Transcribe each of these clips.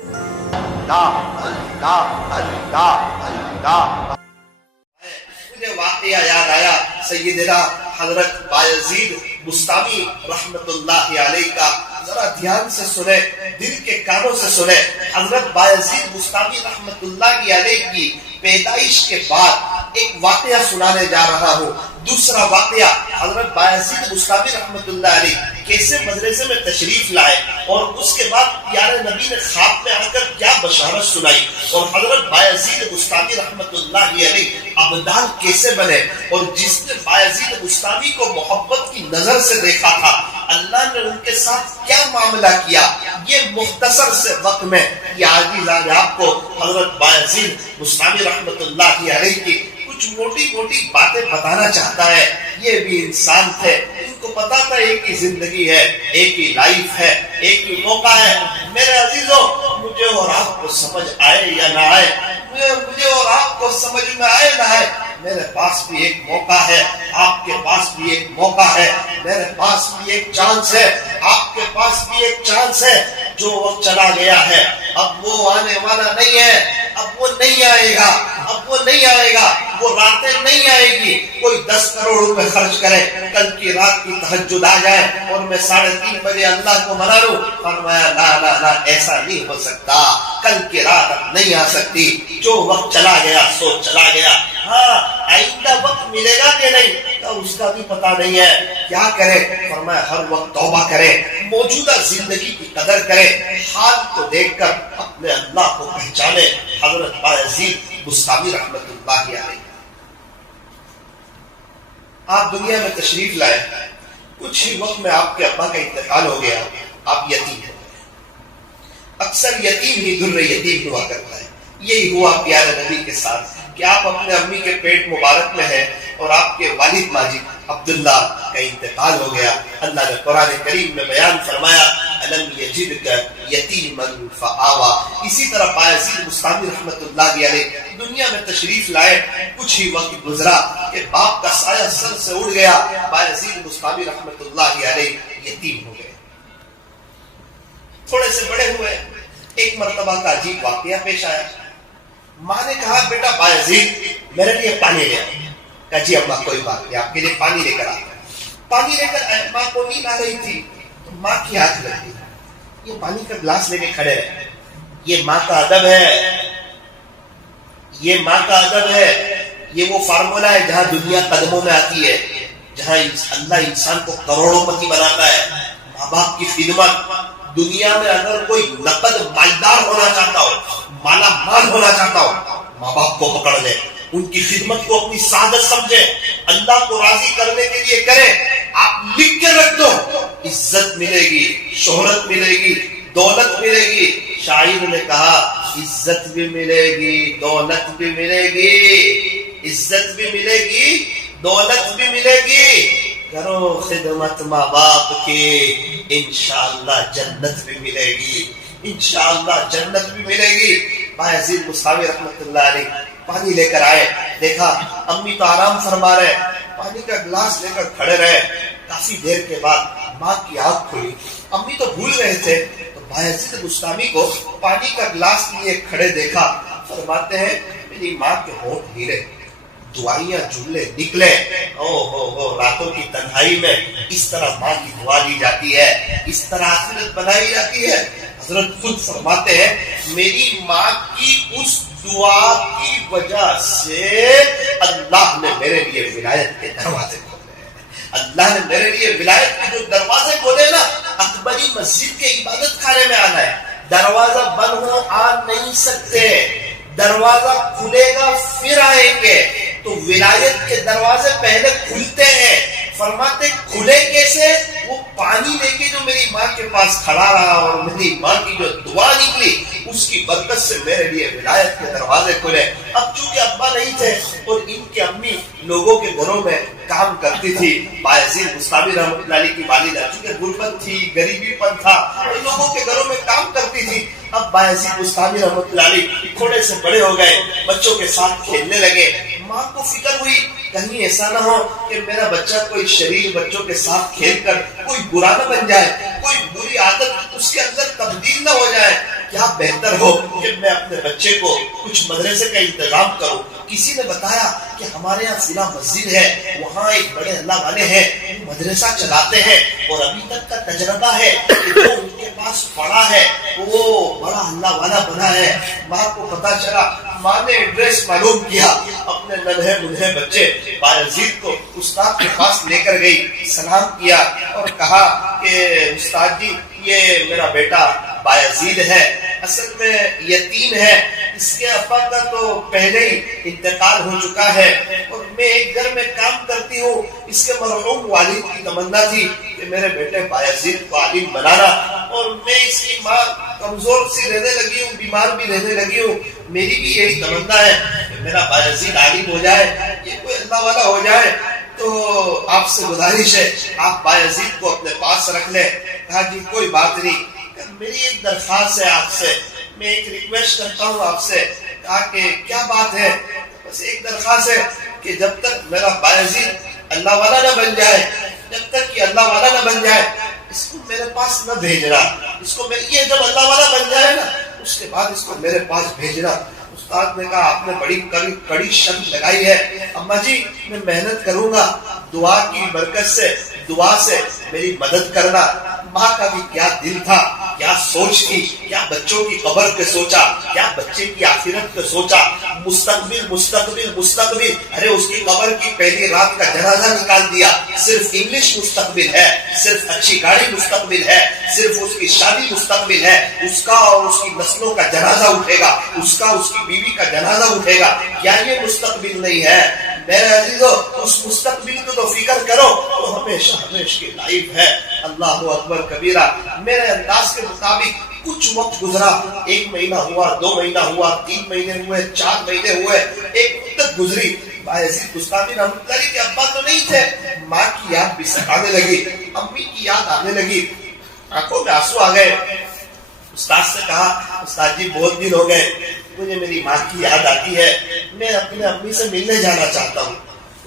مجھے واقعہ یاد آیا سیدنا حضرت بایزید بستامی رحمت اللہ علیہ کا، ذرا دھیان سے سنے، دل کے کانوں سے سنے۔ حضرت بایزید بستامی رحمت اللہ علیہ کی پیدائش کے بعد ایک واقعہ سنانے جا رہا ہوں۔ دوسرا واقعہ، حضرت بایزید بستامی رحمت اللہ علیہ کیسے مدرسے میں تشریف لائے اور اس کے بعد پیارے نبی نے خواب میں آ کر کیا بشارت سنائی، اور حضرت بایزید بستامی رحمت اللہ علیہ ابدال کیسے بنے، اور جس نے بایزید بستامی کو محبت کی نظر سے دیکھا تھا اللہ نے ان کے ساتھ کیا معاملہ کیا، یہ مختصر سے وقت میں یہ عاجز آج آپ کو حضرت بایزید بستامی رحمت اللہ علیہ کی کچھ موٹی موٹی باتیں بتانا چاہتا ہے۔ یہ بھی انسان تھے، ان کو پتا تھا ایک ہی زندگی ہے، ایک ہی لائف ہے، ایک ہی موقع ہے۔ میرے عزیزوں، مجھے اور آپ کو سمجھ آئے یا نہ آئے، مجھے اور آپ کو سمجھ میں آئے نہ آئے، میرے پاس بھی ایک موقع ہے، آپ کے پاس بھی ایک موقع ہے، میرے پاس بھی ایک چانس ہے، آپ کے پاس بھی ایک چانس ہے۔ جو وقت چلا گیا ہے اب وہ آنے والا نہیں ہے، اب وہ نہیں آئے گا، اب وہ نہیں آئے گا، وہ راتیں نہیں آئے گی۔ کوئی 10 کروڑ روپے خرچ کرے، کل کی رات کی تہجد آ جائے اور میں 3:30 بجے اللہ کو منا لوں، فرمایا لا ایسا نہیں ہو سکتا، کل کی رات اب نہیں آ سکتی۔ جو وقت چلا گیا سو چلا گیا، ہاں آئندہ وقت ملے گا کہ نہیں اس کا بھی پتا نہیں ہے۔ کیا کرے؟ فرمایا ہر وقت توبہ کرے، موجودہ زندگی کی قدر کرے، حال کو دیکھ کر اپنے اللہ کو پہچانے۔ حضرت بایزید بستامی رحمت اللہ علیہ آپ دنیا میں تشریف لائے، کچھ ہی وقت میں آپ کے ابا کا انتقال ہو گیا، آپ یتیم ہو گئے۔ اکثر یتیم ہی در یتیم ہوا کرتا ہے، یہی ہوا پیارے نبی کے ساتھ کہ آپ اپنے امی کے پیٹ مبارک میں ہیں اور آپ کے والد ماجد عبداللہ کا انتقال ہو گیا۔ اللہ نے قرآن کریم میں بیان فرمایا الم یجدک یتیما فآوا۔ اسی طرح بایزید بستامی رحمت اللہ علیہ دنیا میں تشریف لائے، کچھ ہی وقت گزرا کہ باپ کا سایہ سر سے اڑ گیا، بایزید بستامی رحمت اللہ علیہ یتیم ہو گئے۔ تھوڑے سے بڑے ہوئے، ایک مرتبہ کا عجیب واقعہ پیش آیا۔ ماں نے کہا بیٹا بایزید میرے لیے پانی لے آؤ۔ کہا جی اماں کوئی بات نہیں، آپ کے لیے پانی لے کر آتا ہوں۔ پانی لے کر آئے، ماں کو نیند آ رہی تھی تو ماں کی ہاتھ لگی، یہ پانی کا گلاس لے کے کھڑے رہے۔ یہ ماں کا ادب ہے، یہ ماں کا ادب ہے، یہ وہ فارمولہ ہے جہاں دنیا قدموں میں آتی ہے، جہاں اللہ انسان کو کروڑوں پتی بناتا ہے۔ ماں باپ کی خدمت، دنیا میں اگر کوئی نقد مالدار ہونا چاہتا ہو، مالا مال ہونا چاہتا ہو، ماں باپ کو پکڑ لے، ان کی خدمت کو اپنی سعادت سمجھے، اللہ کو راضی کرنے کے لیے کرے۔ آپ لکھ کے رکھ دو، عزت ملے گی، شہرت ملے گی، دولت ملے گی۔ شاعر نے کہا عزت بھی ملے گی، دولت بھی ملے گی، عزت بھی ملے گی، دولت بھی ملے گی۔ کرو خدمت ماں باپ کی، انشاءاللہ جنت بھی ملے گی، انشاءاللہ جنت بھی ملے گی۔ بایزید بستامی رحمت اللہ علیہ پانی لے کر آئے، دیکھا امی تو آرام فرما رہے، پانی کا گلاس لے کر کھڑے رہے۔ کافی دیر کے بعد ماں کی آنکھ کھلی، امی تو بھول رہے تھے، تو بایزید بستامی کو پانی کا گلاس لیے کھڑے دیکھا۔ فرماتے ہیں میری ماں کے ہونٹ ہیرے، دعائیاں جملے نکلے۔ راتوں کی تنہائی میں اس طرح ماں کی دعا لی جاتی ہے، اس طرح آخرت بنائی جاتی ہے۔ حضرت خود فرماتے ہیں میری ماں کی اس دعا کی وجہ سے اللہ نے میرے لیے ولایت کے دروازے کھولے، اللہ نے میرے لیے ولایت کے جو دروازے کھولے نا، اکبری مسجد کے عبادت خانے میں آنا ہے، دروازہ بند ہو آ نہیں سکتے، دروازہ کھلے گا پھر آئیں گے۔ تو ولایت کے دروازے پہلے کھلتے ہیں۔ فرماتے کھلے کیسے؟ وہ پانی لے کے جو میری ماں کے پاس کھڑا رہا اور میری ماں کی جو دعا نکلی اس کی برکت سے میرے لیے ولایت کے دروازے کھلے۔ اب چونکہ ابا نہیں تھے اور ان کی امی لوگوں کے گھروں میں کام کرتی تھی، بایزید بستامی رحمۃ اللہ علیہ کی والدہ چونکہ غربت تھی، غریبی پن تھا، ان لوگوں کے گھروں میں کام کرتی تھی۔ اب بایزید بستامی رحمۃ اللہ علیہ تھوڑے سے بڑے ہو گئے، بچوں کے ساتھ کھیلنے لگے۔ ماں کو فکر ہوئی کہیں ایسا نہ ہو کہ میرا بچہ کوئی شریر بچوں کے ساتھ کھیل کر کوئی برا نہ بن جائے، کوئی بری عادت اس کے اندر تبدیل نہ ہو جائے۔ کیا بہتر ہو کہ میں اپنے بچے کو کچھ مدرسے کا انتظام کروں. کسی نے بتایا کہ ہمارے یہاں ضلع مسجد ہے, وہاں ایک بڑے اللہ والے ہیں, وہ مدرسہ چلاتے ہیں, اور ابھی تک کا تجربہ ہے کہ جو ان کے پاس پڑھا ہے وہ بڑا اللہ والا بنا ہے. ماں کو پتا چلا, ماں نے ایڈریس معلوم کیا, اپنے ننھے منھے بچے بایزید کو استاد کے پاس لے کر گئی, سلام کیا اور کہا کہ استاد جی یہ میرا بیٹا بایزید ہے, اصل میں یتیم ہے, اس کے ابا کا تو پہلے ہی انتقال ہو چکا ہے, اور میں ایک گھر میں کام کرتی ہوں. اس کے مرحوم والد کی تمنا تھی کہ میرے بیٹے بایزید کو عالم بنانا, اور میں اس کی ماں کمزور سی رہنے لگی ہوں, بیمار بھی رہنے لگی ہوں. میری بھی یہی تمنا ہے کہ میرا بایزید عالم ہو جائے, یہ کوئی اللہ والا ہو جائے. تو آپ سے گزارش ہے آپ بایزید کو اپنے پاس رکھ لیں. کہا جی کوئی بات نہیں, میری ایک درخواست ہے آپ سے, میں ایک ریکویسٹ کرتا ہوں آپ سے. کہا کہ کیا بات ہے؟ بس ایک درخواست ہے کہ جب تک میرا بایزید اللہ والا نہ بن جائے, جب تک یہ اللہ والا نہ بن جائے, اس کو میرے پاس نہ بھیجنا. اس کو یہ جب اللہ والا بن جائے نا, اس کے بعد اس کو میرے پاس بھیجنا. استاد نے کہا آپ نے بڑی کڑی شرط لگائی ہے. اماں جی میں محنت کروں گا, دعا کی برکت سے, دعا سے میری مدد کرنا. ماں کا بھی کیا دل تھا, کیا سوچ تھی, کیا بچوں کی قبر پہ سوچا, کیا بچے کی آخرت پہ سوچا. مستقبل مستقبل مستقبل, ارے اس کی قبر کی پہلی رات کا جنازہ نکال دیا. صرف انگلش مستقبل ہے, صرف اچھی گاڑی مستقبل ہے, صرف اس کی شادی مستقبل ہے. اس کا اور اس کی نسلوں کا جنازہ اٹھے گا, اس کا اس کی بیوی کا جنازہ اٹھے گا. کیا یہ مستقبل نہیں ہے؟ میرے عزیزو اس مستقبل کو تو فکر کرو, تو ہمیشہ ہمیشہ کی لائف ہے. اللہ اکبر کبیرہ. میرے انداز کے مطابق کچھ وقت گزرا, 1 مہینہ ہوا, 2 مہینہ ہوا, 3 مہینے ہوئے, 4 مہینے ہوئے, ایک مدت گزری. بایزید بستامی رحمۃ اللہ علیہ کے ابا تو نہیں تھے. ماں کی یاد بھی ستانے لگی, امی کی یاد آنے لگی, آنکھوں میں آنسو آ گئے. استاد سے کہا استاد جی بہت دن ہو گئے, مجھے میری ماں کی یاد آتی ہے, میں اپنے امی سے ملنے جانا چاہتا ہوں.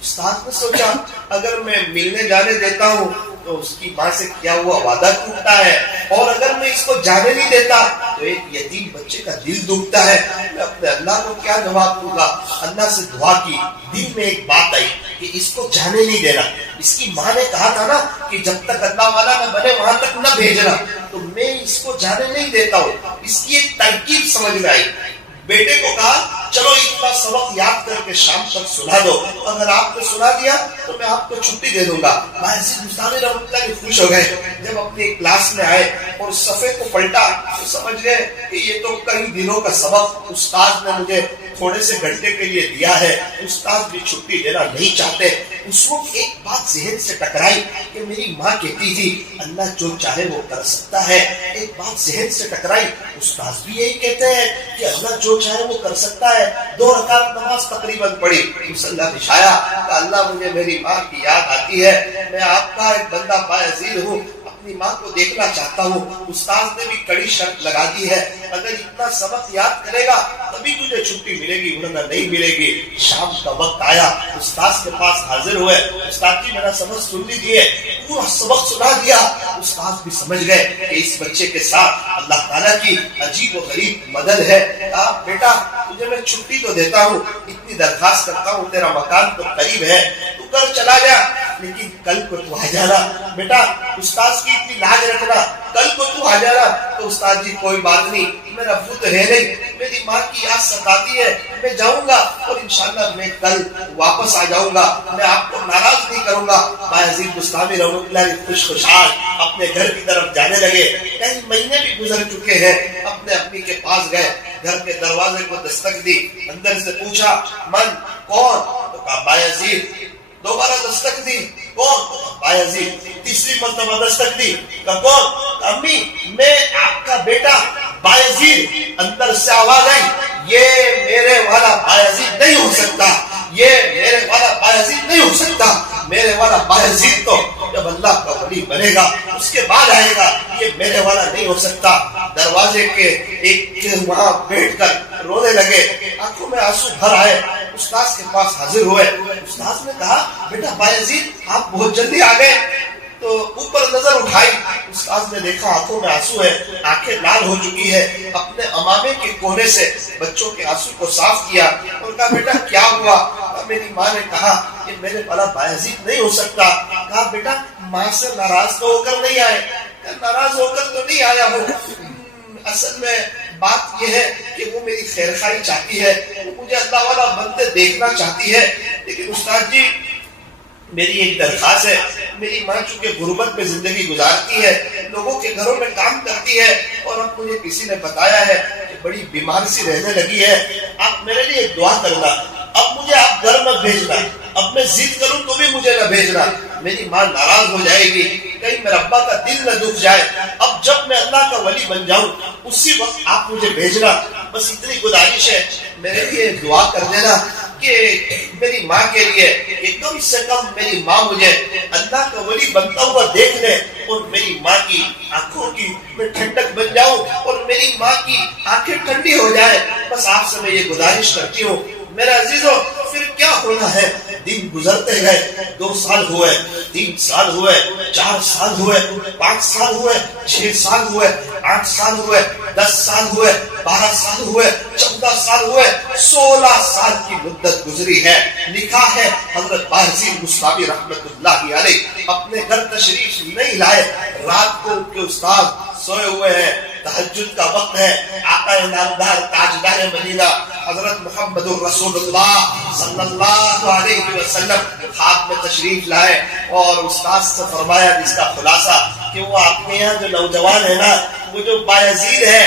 استاد نے سوچا اگر میں ملنے جانے دیتا ہوں تو اس کی ماں سے کیا ہوا وعدہ ٹوٹتا ہے, اور اگر میں اس کو جانے نہیں دیتا تو ایک یتیم بچے کا دل دکھتا ہے. میں اپنے اللہ کو کیا جواب دوں گا؟ اللہ سے دعا کی. دل میں ایک بات آئی کہ اس کو جانے نہیں دینا. اس کی ماں نے کہا تھا نا کہ جب تک اللہ والا نہ بنے وہاں تک نہ بھیجنا, تو میں اس کو جانے نہیں دیتا ہوں. اس کی ایک ترکیب سمجھ میں آئی. بیٹے کو کہا چلو اتنا سبق یاد کر کے شام تک سنا دو, اگر آپ نے سنا دیا تو میں آپ کو چھٹی دے دوں گا. بایزید بستامی رحمۃ اللہ خوش ہو گئے. جب اپنی کلاس میں آئے اور صفحے کو پلٹا تو سمجھ گئے کہ یہ تو کئی دنوں کا سبق استاد نے مجھے تھوڑے سے گھنٹے کے لیے دیا ہے, استاد بھی چھٹی دینا نہیں چاہتے. اس وقت ایک بات ذہن سے ٹکرائی کہ میری ماں کہتی تھی اللہ جو چاہے وہ کر سکتا ہے. ایک بات ذہن سے ٹکرائی, استاد بھی یہی کہتے ہیں کہ اللہ جو چاہے وہ کر سکتا ہے. 2 رکعت نماز تقریباً پڑھی, مصلی بچھایا کہ اللہ مجھے میری ماں کی یاد آتی ہے, میں آپ کا ایک بندہ بایزید ہوں, اپنی ماں کو دیکھنا چاہتا ہوں. استاد نے بھی کڑی شرط لگا دی ہے, اگر اتنا سبق یاد کرے گا تبھی تجھے چھٹی ملے گی, ورنہ نہیں ملے گی. شام کا وقت آیا, استاد کے پاس حاضر ہوئے. استاد جی میرا سبق سن لیجیے. پورا سبق سنا دیا. استاد بھی سمجھ گئے کہ اس بچے کے ساتھ اللہ تعالیٰ کی عجیب و غریب مدد ہے. کہا بیٹا تجھے میں چھٹی تو دیتا ہوں, اتنی درخواست کرتا ہوں, تیرا مکان تو قریب ہے, تو کل چلا جا, لیکن کل کو تو آ جانا. بیٹا استاد کی اتنی لاج رکھنا, کل کو تو آ جانا. تو استاد جی کوئی بات نہیں, میرا بت ہے نہیں, میری ماں کی یاد ستاتی ہے, میں جاؤں گا اور انشاءاللہ میں کل واپس آ جاؤں گا, میں آپ کو ناراض نہیں کروں گا. بایزید بستامی رحمۃ اللہ خوش خوشحال اپنے گھر کی طرف جانے لگے. کئی مہینے بھی گزر چکے ہیں. اپنے امی کے پاس گئے, گھر کے دروازے کو دستک دی, اندر سے پوچھا من کون؟ تو کہا بایزید. دوبارہ دستک دی, کون؟ بایزید. تیسری مرتبہ دستک دی, کہا کون؟ امی میں آپ کا بیٹا بایزید. اندر سے آواز آئی یہ میرے والا بایزید نہیں ہو سکتا, یہ میرے والا بایزید نہیں ہو سکتا. میرے والا بایزید تو جب اللہ کا ولی بنے گا اس کے بعد آئے گا, یہ میرے والا نہیں ہو سکتا. دروازے کے ایک وہاں بیٹھ کر رونے لگے, آنکھوں میں آنسو بھر آئے. استاد کے پاس حاضر ہوئے. استاد نے کہا بیٹا بایزید آپ بہت جلدی آ گئے, تو اوپر نظر اٹھائی، استاد نے دیکھا آنکھوں میں آنسو ہے، آنکھیں لال ہو چکی ہے، اپنے امامے کے کونے سے بچوں کے آنسو کو صاف کیا اور کہا بیٹا کیا ہوا؟ میری ماں نے کہا کہ میرے والا بایزید نہیں ہو سکتا۔ کہا بیٹا ماں سے ناراض تو ہو کر نہیں آئے؟ ناراض ہو کر تو نہیں آیا ہوں، اصل میں بات یہ ہے کہ وہ میری خیر خواہی چاہتی ہے، وہ مجھے اللہ والا بنتے دیکھنا چاہتی ہے، لیکن استاد جی میری ایک درخواست ہے، میری ماں چونکہ غربت میں زندگی گزارتی ہے، لوگوں کے گھروں میں کام کرتی ہے، اور اب مجھے کسی نے بتایا ہے کہ بڑی بیمار سی رہنے لگی ہے، آپ میرے لیے ایک دعا کرنا، اب مجھے آپ گھر مت بھیجنا، اب میں ضد کروں تو بھی مجھے نہ بھیجنا، میری ماں ناراض ہو جائے گی، کہیں میرے ابا کا دل نہ دکھ جائے، اب جب میں اللہ کا ولی بن جاؤں اسی وقت آپ مجھے بھیجنا، بس اتنی گزارش ہے، میرے لیے دعا کر دینا کہ میری ماں کے لیے کہ کم سے کم میری ماں مجھے اللہ کا ولی بنتا ہوا دیکھ لے، اور میری ماں کی آنکھوں کی میں ٹھنڈک بن جاؤں، اور میری ماں کی آنکھیں ٹھنڈی ہو جائے، بس آپ سے میں یہ گزارش کرتی ہوں۔ میرے عزیزوں پھر کیا ہونا ہے، دن گزرتے گئے، 2 سال ہوئے، 3 سال ہوئے، 4 سال ہوئے، 5 سال ہوئے، 6 سال ہوئے، 8 سال ہوئے، 10 سال ہوئے، 12 سال ہوئے، 14 سال ہوئے، 16 سال کی مدت گزری ہے۔ لکھا ہے حضرت بایزید بستامی رحمت اللہ علیہ اپنے گھر تشریف نہیں لائے، رات کو ان کے استاد سوئے ہوئے ہیں، تہجد کا وقت ہے، آقا نامدار تاجدار مدینہ حضرت محمد رسول اللہ صلی اللہ علیہ وسلم خواب میں تشریف لائے، اور استاد سے فرمایا جس کا خلاصہ کہ وہ آپ کے یہاں جو نوجوان ہے نا، وہ جو بایزید ہے،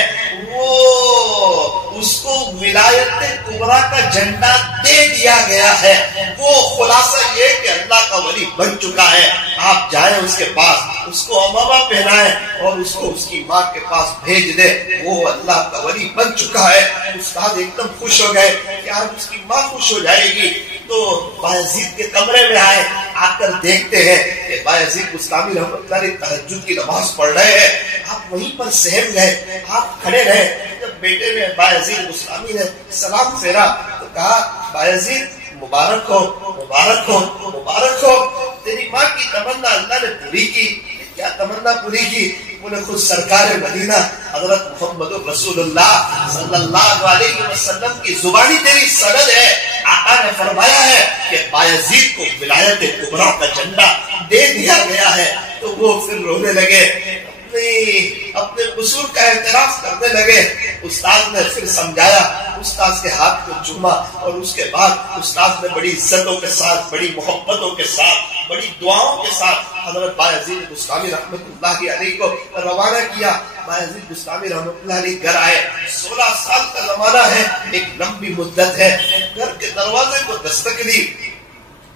وہ اس کو ولایت کبریٰ کا جھنڈا دے دیا گیا ہے، وہ خلاصہ یہ کہ اللہ کا ولی بن چکا ہے، آپ جائیں اس کے پاس، اس کو امامہ پہنائیں اور اس کو اس کی ماں کے پاس بھیج دے، وہ اللہ کا ولی بن چکا ہے۔ استاد ایک دم خوش ہو گئے کہ آج اس کی ماں خوش ہو جائے گی، تو بایزید کے کمرے میں آئے، آ کر دیکھتے ہیں کہ بایزید بستامی رحمۃ اللہ علیہ تہجد کی نماز پڑھ رہے ہیں، آپ وہیں پر سہم گئے، آپ کھڑے رہے۔ جب بیٹے نے بایزید بستامی نے سلام پھیرا تو کہا بایزید مبارک ہو، مبارک ہو، مبارک ہو، تیری ماں کی تمنا اللہ نے پوری کی۔ کیا تمنا پوری کی؟ انہیں خود سرکار مدینہ حضرت محمد رسول اللہ صلی اللہ علیہ وسلم کی زبانی تیری سند ہے، آقا نے فرمایا ہے کہ بایزید کو ولایت کبریٰ کا جھنڈا دے دیا گیا ہے، تو وہ پھر رونے لگے، اپنے قصور کا اعتراف کرنے لگے۔ استاد نے پھر سمجھایا، استاد کے ہاتھ کو چوما، اور اس کے بعد استاد نے بڑی عزتوں کے ساتھ، بڑی محبتوں کے ساتھ، بڑی دعاؤں کے ساتھ حضرت بایزید بستامی رحمت اللہ علیہ کو روانہ کیا۔ بایزید بستامی رحمت اللہ علیہ گھر آئے، 16 سال کا زمانہ ہے، ایک لمبی مدت ہے، گھر کے دروازے کو دستک دی،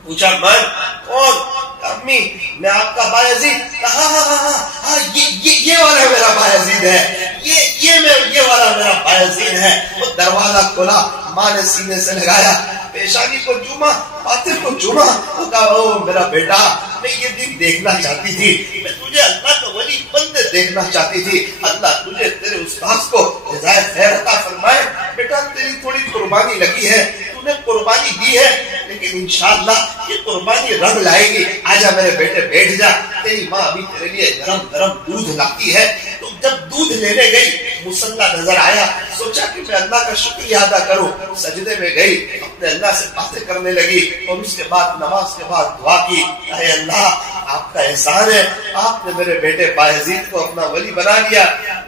پوچھا من کون؟ امی میں آپ کا بایزید، ہاں یہ والا میرا بایزید ہے، یہ والا میرا بایزید ہے۔ وہ دروازہ کھولا، ماں نے سینے سے لگایا، پیشانی کو چوما، ماتھے کو چوما، تو کہا او میرا بیٹا، میں یہ دن دیکھنا چاہتی تھی، میں تجھے اللہ کا ولی بنتے دیکھنا چاہتی تھی، اللہ تجھے تیرے استاذ کو جزائے خیر عطا فرمائے، بیٹا تیری تھوڑی قربانی لگی ہے، تو نے قربانی دی ہے، لیکن انشاءاللہ یہ قربانی رنگ لائے گی، آجا میرے بیٹے بیٹھ جا، تیری ماں ابھی تیرے لیے گرم گرم دودھ لاتی ہے۔ تو جب دودھ لینے گئی، مصلی نظر آیا، سوچا کہ میں اللہ کا شکریہ ادا کروں، سجدے میں گئی، اپنے اللہ سے باتیں کرنے لگی، اور اس کے بعد نماز کے بعد دعا کی، اے اللہ آپ کا احسان ہے، آپ نے میرے بیٹے بایزید کو اپنا ولی بنا لیا،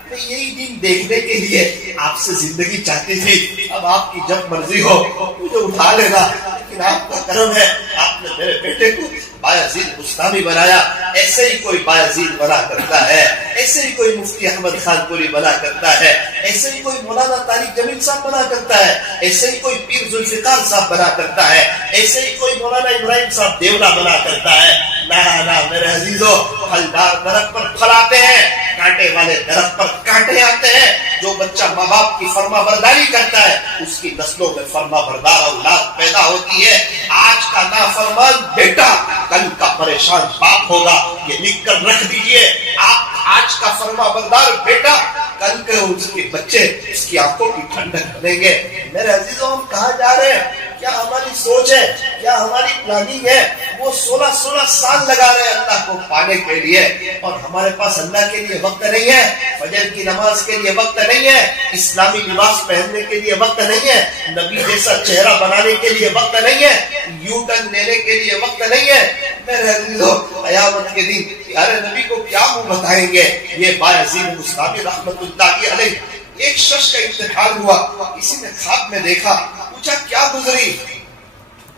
میں یہی دن دیکھنے کے لیے آپ سے زندگی چاہتی تھی، اب آپ کی جب مرضی ہو مجھے اٹھا لینا، لیکن آپ کا کرم ہے، آپ نے میرے بیٹے کو بایزید بستامی بنایا۔ ایسے ہی کوئی بایزید بنا کرتا ہے، ایسے ہی کوئی مفتی احمد خان پوری بنا کرتا ہے، ایسے ہی کوئی مولانا طارق جمیل صاحب بنا کرتا ہے، ایسے ہی کوئی پیر ذوالفقار صاحب بنا کرتا ہے، ایسے ہی کوئی مولانا ابراہیم صاحب دیولا بنا کرتا ہے۔ نہ میرے عزیزو، پھلدار درخت پر پھل آتے ہیں، کانٹے والے درخت پر کانٹے آتے ہیں۔ جو بچہ ماں باپ کی فرما برداری کرتا ہے، اس کی نسلوں میں فرما بردار اولاد پیدا ہوتی ہے۔ آج کا نافرمان بیٹا کل کا پریشان باپ ہوگا، یہ لکھ کر رکھ دیجئے۔ آپ آج کا فرما بردار بیٹا کل کے اس کے بچے اس کی آنکھوں کی ٹھنڈک بنیں گے۔ میرے عزیزوں، ہم کہاں جا رہے ہیں؟ کیا ہماری سوچ ہے, کیا ہماری پلاننگ ہے؟ وہ 16 سال لگا رہے ہیں اللہ کو پانے کے لیے, اور ہمارے پاس اللہ کے لیے وقت نہیں ہے, فجر کی نماز کے لیے وقت نہیں ہے, اسلامی لباس پہننے کے لیے وقت نہیں ہے, نبی جیسا چہرہ بنانے کے لیے وقت نہیں ہے, یو ٹرن لینے کے لیے وقت نہیں ہے. میرے عزیزو, قیامت کے دن پیارے نبی کو کیا منہ بتائیں گے؟ یہ بایزید بستامی رحمت اللہ علیہ, ایک شخص کا انتقال ہوا, کسی نے خواب میں دیکھا, پوچھا کیا گزری؟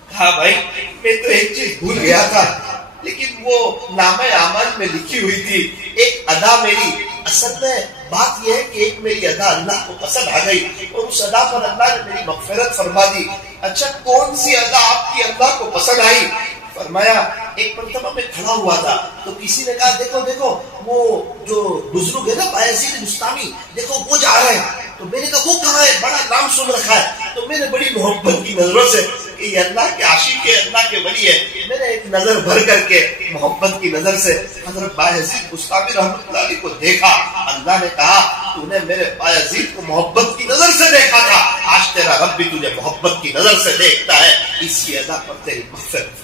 کہا بھائی میں تو ایک چیز بھول گیا تھا, لیکن وہ نامہ اعمال میں لکھی ہوئی تھی, ایک ادا میری, اصل میں بات یہ ہے کہ ایک میری ادا اللہ کو پسند آ گئی اور اس ادا پر اللہ نے میری مغفرت فرما دی. اچھا کون سی ادا آپ کی اللہ کو پسند آئی؟ فرمایا ایک مرتبہ میں کھڑا ہوا تھا تو کسی نے کہا دیکھو دیکھو وہ جو بزرگ ہے نا بایزید بستامی, دیکھو وہ جا رہے ہیں. تو میں نے کہا وہ کہاں ہے؟ بڑا نام سن رکھا ہے. تو میں نے بڑی محبت کی نظروں سے کہ یہ اللہ کے عاشق ہے, اللہ کے ولی ہے, میں نے ایک نظر بھر کر کے محبت کی نظر سے حضرت بایزید بستامی رحمۃ اللہ علیہ کو دیکھا. اللہ نے کہا تو نے میرے بایزید کو محبت کی نظر سے دیکھا تھا, آج تیرا رب بھی تجھے محبت کی نظر سے دیکھتا ہے, اسی ادا پر تیری مغفرت.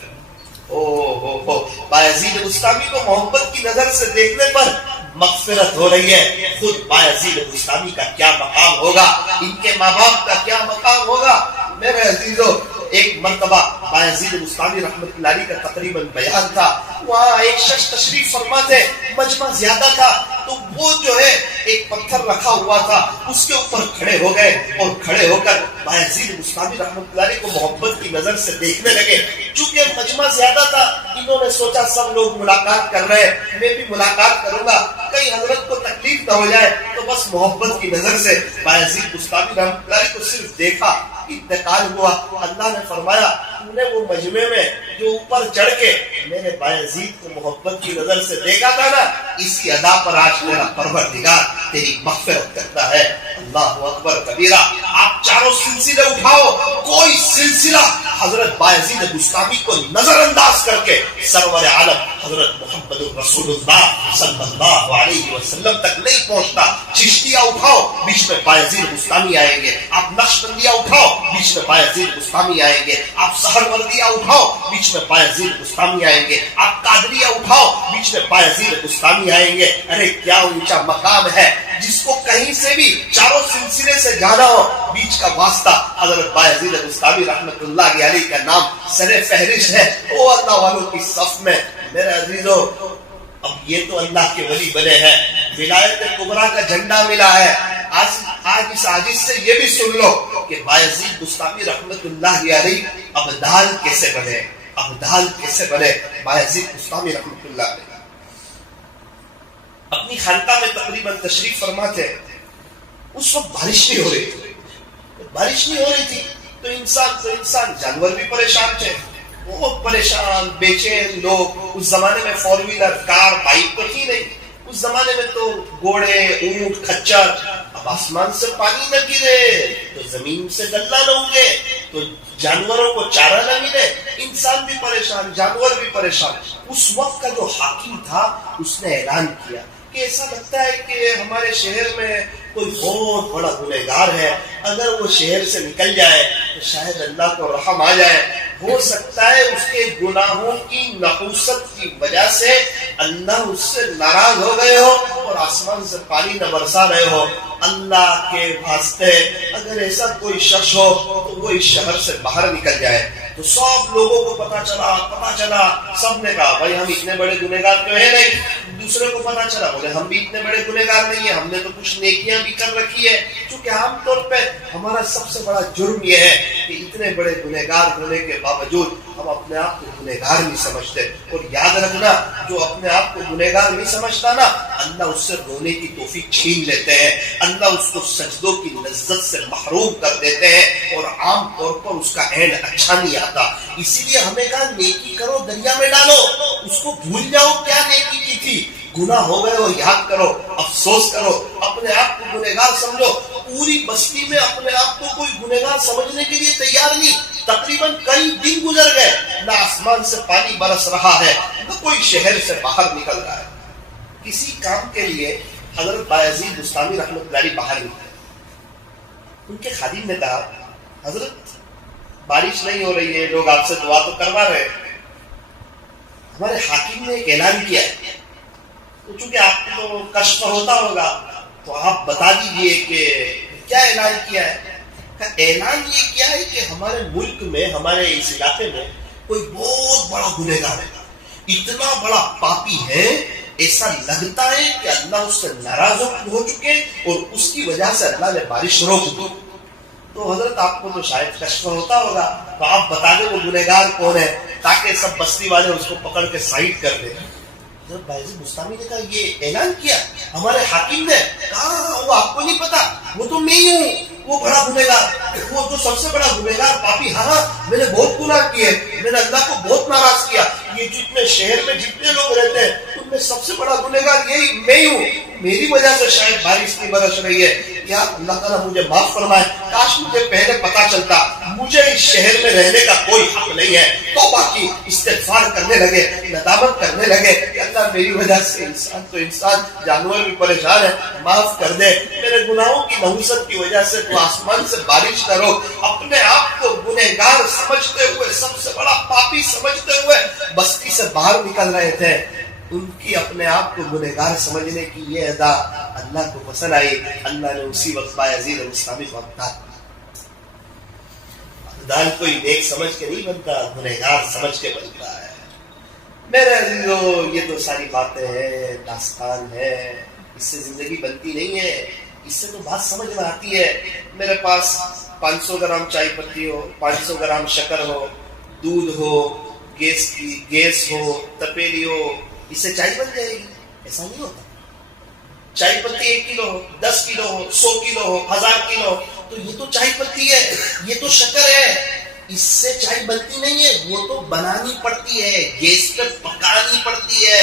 بایزید بستامی کو محبت کی نظر سے دیکھنے پر مغفرت ہو رہی ہے. خود بایزید بستامی کا کیا مقام ہوگا, ان کے ماں باپ کا کیا مقام ہوگا؟ میرے عزیزو, ایک مرتبہ بایزید بستامی رحمۃ اللہ علیہ کا تقریباً بیان تھا, وہاں ایک شخص تشریف فرما تھے, مجمع زیادہ تھا, تو وہ جو ہے ایک پتھر رکھا ہوا تھا اس کے اوپر کھڑے ہو گئے اور کھڑے ہو کر بایزید بستامی رحمۃ اللہ علیہ کو محبت کی نظر سے دیکھنے لگے. چونکہ مجمع زیادہ تھا, انہوں نے سوچا سب لوگ ملاقات کر رہے ہیں, میں بھی ملاقات کروں گا, کئی حضرت کو تکلیف نہ ہو جائے, تو بس محبت کی نظر سے بایزید بستامی رحمۃ اللہ علیہ کو صرف دیکھا. انتقال ہوا, اللہ نے فرمایا تو نے وہ مجمع میں جو اوپر چڑھ کے میرے بایزید کو محبت کی نظر سے دیکھا تھا نا, اسی ادا پر آج تیرا پروردگار تیری مغفرت کرتا ہے. اللہ اکبر کبیرہ. آپ چاروں سلسلے اٹھاؤ, کوئی سلسلہ حضرت بایزید بستامی کو نظر انداز کر کے سرور عالم حضرت محمد رسول اللہ صلی اللہ علیہ وسلم تک نہیں پہنچتا. چشتیہ اٹھاؤ, بیچ میں بایزید بستامی آئیں گے. آپ نقشبندیہ اٹھاؤ, بیچ میں بایزید بستامی آئیں گے. آپ سہروردیہ اٹھاؤ, بیچ میں بایزید بستامی آئیں گے. آپ قادریہ اٹھاؤ, بیچ میں بایزید بستامی آئیں گے. ارے کیا اونچا مقام ہے, جس کو کہیں سے بھی چاروں سلسلے سے جانا ہو, بیچ کا واسطہ حضرت بایزید بستامی رحمت اللہ علیہ کا نام سر فہرست ہے. او اللہ والوں کی صف میں. میرے عزیزو, اب یہ تو اللہ کے ولی بنے ہیں, ولایت کبریٰ کا جھنڈا ملا ہے. آج اس عاجز سے یہ بھی سن لو کہ بایزید بستامی رحمت اللہ علیہ ابدال کیسے بنے, ابدال کیسے بنے بایزید بستامی رحمت اللہ علیہ. اپنی خانقاہ میں تقریباً تشریف فرما تھے, اس وقت بارش نہیں ہو رہی تھی. بارش نہیں ہو رہی تھی تو انسان جانور بھی پریشان تھے, بہت پریشان بے چین لوگ. اس زمانے میں فور ویلر کار بائک تو تھی نہیں, اس زمانے میں تو گھوڑے اونٹ کھچر. اب آسمان سے پانی نہ گرے تو زمین سے گلہ نہ اگے تو جانوروں کو چارہ نہ ملے, انسان بھی پریشان جانور بھی پریشان. اس وقت کا جو حاکم تھا اس نے اعلان کیا کہ ایسا لگتا ہے کہ ہمارے شہر میں کوئی بہت بڑا گنہگار ہے, اگر وہ شہر سے نکل جائے تو شاید اللہ کو رحم آ جائے. ہو سکتا ہے اس کے گناہوں کی نحوست کی وجہ سے اللہ اس سے ناراض ہو گئے ہو اور آسمان سے پانی نہ برسا رہے ہو. اللہ کے واسطے اگر ایسا کوئی شخص ہو تو وہ اس شہر سے باہر نکل جائے. تو سب لوگوں کو پتا چلا, سب نے کہا بھائی ہم اتنے بڑے گنہگار تو ہے نہیں. دوسرے کو پتا چلا, بولے ہم بھی اتنے بڑے گنہگار نہیں ہیں, ہم نے تو کچھ نیکیاں بھی کر رکھی ہے. کیونکہ عام طور پہ ہمارا سب سے بڑا جرم یہ ہے کہ اتنے بڑے گنہگار ہونے کے باوجود ہم اپنے آپ کو گنہگار نہیں سمجھتے. اور یاد رکھنا, جو اپنے آپ کو گنہگار نہیں سمجھتا نا, اللہ اس سے رونے کی توفیق چھین لیتے ہیں, اللہ اس کو سجدوں کی لذت سے محروم کر دیتے ہیں, اور عام طور پر اس کا اینڈ اچھا نہیں آتا. اسی لیے ہمیں کہا نیکی کرو دریا میں ڈالو, اس کو بھول جاؤ کیا نیکی کی تھی. گناہ ہو گئے وہ یاد کرو, افسوس کرو, اپنے آپ کو گنہگار سمجھو. پوری بستی میں اپنے آپ کو کوئی گنہگار سمجھنے کے لیے تیار نہیں. تقریباً کئی دن گزر گئے, نہ آسمان سے پانی برس رہا ہے, نہ کوئی شہر سے باہر نکل رہا ہے. کسی کام کے لیے حضرت بایزید بستامی رحمۃ اللہ علیہ باہر نکلے. ان کے خادم نے کہا حضرت بارش نہیں ہو رہی ہے, لوگ آپ سے دعا تو کروا رہے ہیں, ہمارے حاکم نے ایک اعلان کیا ہے, تو چونکہ آپ کو تو کشف ہوتا ہوگا تو آپ بتا دیجئے کہ کیا اعلان کیا ہے. اعلان یہ کیا ہے کہ ہمارے ملک میں, ہمارے اس علاقے میں کوئی بہت بڑا گنہگار ہے, اتنا بڑا پاپی ہے, ایسا لگتا ہے کہ اللہ اس سے ناراض ہو چکے اور اس کی وجہ سے اللہ نے بارش روک دی. تو حضرت آپ کو تو شاید کشف ہوتا ہوگا, تو آپ بتا دیں وہ گنہگار کون ہے تاکہ سب بستی والے اس کو پکڑ کے سائڈ کر دیں. حضرت بایزید بستامی نے کہا یہ اعلان کیا ہمارے حاکم نے, کہا وہ آپ کو نہیں پتا, وہ تو میں ہی ہوں, وہ بڑا گنہگار, وہ جو سب سے بڑا گنہگار پاپی. ہاں میں نے بہت گناہ کیے, میں نے اللہ کو بہت ناراض کیا, یہ جتنے شہر میں جتنے لوگ رہتے ہیں ان میں سب سے بڑا گنہگار یہی میں ہی ہوں, میری وجہ سے شاید بارش نہیں برس رہی ہے. یا اللہ تعالیٰ مجھے معاف فرمائے, کاش مجھے پہلے پتا چلتا, مجھے اس شہر میں رہنے کا کوئی حق نہیں ہے. توبہ کی, استغفار کرنے لگے, ندامت کرنے لگے کہ اللہ میری وجہ سے انسان تو انسان, جانور بھی پریشان ہے, معاف کر دے, میرے گناہوں کی نحوست کی وجہ سے تو آسمان سے بارش کرو. اپنے آپ کو گنہگار سمجھتے ہوئے, سب سے بڑا پاپی سمجھتے ہوئے بستی سے باہر نکل رہے تھے. ان کی اپنے آپ کو گنہگار سمجھنے کی یہ ادا اللہ کو پسند آئی. اللہ نے اسی وقت بایزید بستامی کو اقدار, اقدار کوئی نیک سمجھ کے نہیں بنتا, گنہگار سمجھ کے بنتا ہے. میرے عزیزو, یہ تو ساری باتیں ہیں, داستان ہے, اس سے زندگی بنتی نہیں ہے, اس سے تو بات سمجھ میں آتی ہے. میرے پاس 500 گرام چائے پتی ہو, 500 گرام شکر ہو, دودھ ہو, گیس ہو, تپیلی ہو, اس سے چائے بن جائے گی؟ ایسا نہیں ہوتا. چائے پتی 1 کلو ہو, 10 کلو ہو, 100 کلو ہو, 1000 کلو ہو, تو یہ تو چائے پتی ہے, یہ تو شکر ہے, اس سے چائے بنتی نہیں ہے, وہ تو بنانی پڑتی ہے, گیس پہ پکانی پڑتی ہے.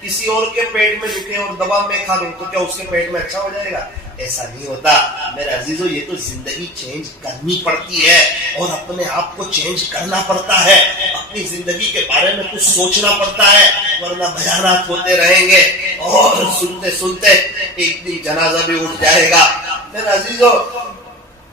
کسی اور کے پیٹ میں رکے اور دبا میں کھا لوں تو کیا اس کے پیٹ میں اچھا ہو جائے گا؟ ایسا نہیں ہوتا. میرے عزیزو, یہ تو زندگی چینج کرنی پڑتی ہے اور اپنے آپ کو چینج کرنا پڑتا ہے, اپنی زندگی کے بارے میں کچھ سوچنا پڑتا ہے, ورنہ بیانات ہوتے رہیں گے اور سنتے سنتے ایک دن جنازہ بھی اٹھ جائے گا. میرے عزیزو,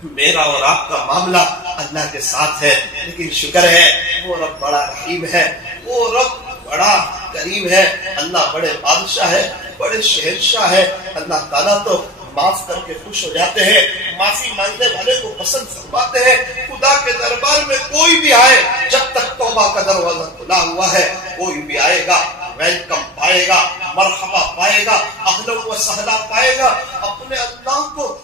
میرا اور آپ کا معاملہ اللہ کے ساتھ ہے, لیکن شکر ہے وہ رب بڑا رحیم ہے, وہ رب بڑا کریم ہے, اللہ بڑے بادشاہ ہے, بڑے شہنشاہ ہے. اللہ تعالیٰ تو معاف کر کے خوش ہو جاتے ہیں, معافی مانگنے والے کو پسند فرماتے ہیں. خدا کے دربار میں کوئی بھی آئے, جب تک توبہ کا دروازہ کھلا ہوا ہے, کوئی بھی آئے گا ویلکم پائے گا, مرحبا پائے گا, اہلا و سہلا پائے گا. اپنے اللہ کو